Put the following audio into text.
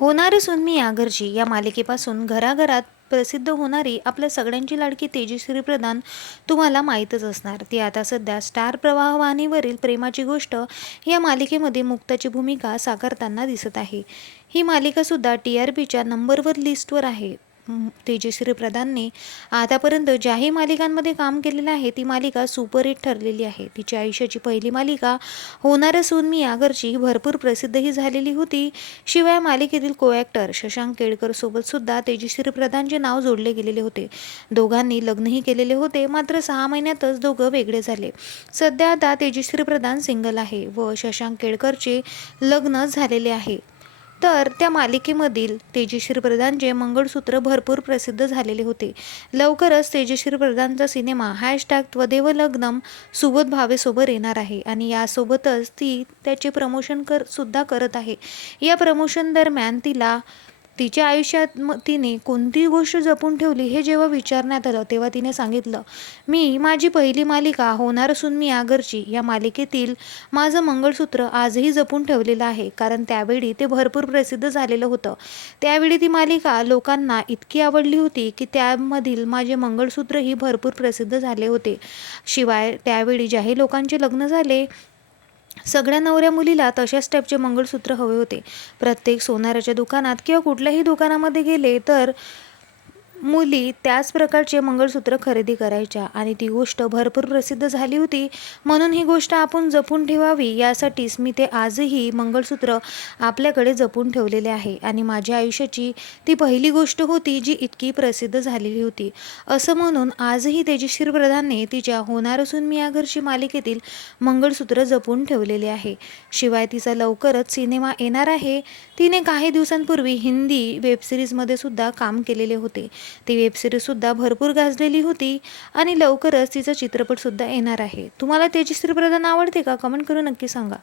होणार सुन्मी आगरजी. या मालिकेपासून घराघरात प्रसिद्ध होणारी आपल्या सगळ्यांची लाडकी तेजश्री प्रधान तुम्हाला माहीतच असणार. ती आता सध्या स्टार प्रवाहवाणीवरील प्रेमाची गोष्ट या मालिकेमध्ये मुक्ताची भूमिका साकारताना दिसत आहे. ही मालिकासुद्धा टी आर पीच्या नंबरवर लिस्टवर आहे. तेजश्री प्रधानने आतापर्यंत ज्याही मालिकांमध्ये काम केलेलं आहे ती मालिका सुपरहिट ठरलेली आहे. तिच्या आयुष्याची पहिली मालिका होणार सून मी आगरची भरपूर प्रसिद्धही झालेली होती. शिवाय मालिकेतील को ॲक्टर शशांक केळकर सोबत सुद्धा तेजश्री प्रधानचे नाव जोडले गेलेले होते. दोघांनी लग्नही केलेले होते मात्र सहा महिन्यातच दोघं वेगळे झाले. सध्या आता तेजश्री प्रधान सिंगल आहे व शशांक केळकरचे लग्न झालेले आहे. तर त्या मालिकेमधील तेजश्री प्रधानचे मंगळसूत्र भरपूर प्रसिद्ध झालेले होते. लवकरच तेजश्री प्रधानचा सिनेमा हॅशटॅग त्वदेव लग्नम सुबोध भावेसोबत येणार आहे आणि यासोबतच ती त्याचे प्रमोशन कर सुद्धा करत आहे. या प्रमोशन दरम्यान तिला तिच्या आयुष्यात मग तिने कोणती गोष्ट जपून ठेवली हे जेव्हा विचारण्यात आलं तेव्हा तिने सांगितलं मी माझी पहिली मालिका होणार असून मी आगरची. या मालिकेतील माझं मंगळसूत्र आजही जपून ठेवलेलं आहे कारण त्यावेळी ते भरपूर प्रसिद्ध झालेलं होतं. त्यावेळी ती मालिका लोकांना इतकी आवडली होती की त्यामधील माझे मंगळसूत्रही भरपूर प्रसिद्ध झाले होते. शिवाय त्यावेळी ज्याही लोकांचे लग्न झाले सगळ्या नवऱ्या मुलीला तशाच टाईपचे मंगळसूत्र हवे होते. प्रत्येक सोनाराच्या दुकानात किंवा कुठल्याही दुकानामध्ये गेले तर मुली त्याच प्रकारचे मंगळसूत्र खरेदी करायच्या आणि ती गोष्ट भरपूर प्रसिद्ध झाली होती. म्हणून ही गोष्ट आपण जपून ठेवावी यासाठीच मी ते आजही मंगळसूत्र आपल्याकडे जपून ठेवलेले आहे आणि माझ्या आयुष्याची ती पहिली गोष्ट होती जी इतकी प्रसिद्ध झालेली होती. असं म्हणून आजही तेजशीर प्रधानने तिच्या होणार असून मी या घरची मालिकेतील मंगळसूत्र जपून ठेवलेले आहे. शिवाय तिचा लवकरच सिनेमा येणार आहे. तिने काही दिवसांपूर्वी हिंदी वेबसिरीजमध्ये सुद्धा काम केलेले होते. ती वेबसिरीजसुद्धा भरपूर गाजलेली होती आणि लवकरच तिचा चित्रपटसुद्धा येणार आहे. तुम्हाला तेजश्री प्रधान आवडते का? कमेंट करून नक्की सांगा.